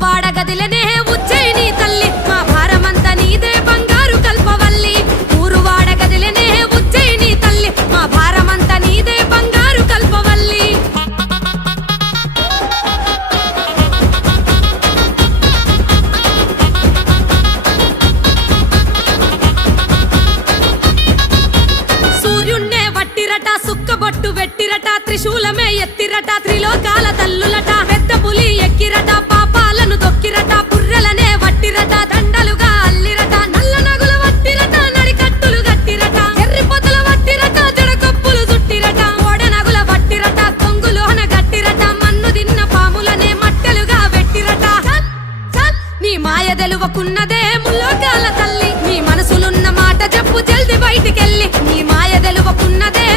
ఊరువాడ గదిలనే ఉజ్జయిని తల్లి మా భారమంతా నీదే బంగారు కల్పవల్లి ఊరువాడ గదిలనే ఉజ్జయిని తల్లి మా భారమంతా నీదే బంగారు కల్పవల్లి సూర్యున్నే వట్టిరట సుక్కబొట్టు వెట్టిరట త్రిశూలమే ఎత్తిరట త్రిలోకాల తల్లులట పెద్ద పులి ఎక్కిరట పాపాలను దొక్కిరట పుర్రెలనే వట్టిరట దండలుగా అల్లిరట నల్ల నగుల వట్టిరట నడికట్టులు గట్టిరట ఎర్రి పొదల వట్టిరట జడకొప్పులు చుట్టిరట ఓడ నగుల వట్టిరట కొంగులోన గట్టిరట మన్ను దిన్న పాములనే మట్టెలుగా వెట్టిరట నీ మాయ తెలువకున్నదే ముల్లోకాల తల్లి నీ మనసులున్న మాట చెప్పు జల్ది బయటికెళ్ళి నీ మాయ తెలువకున్నదే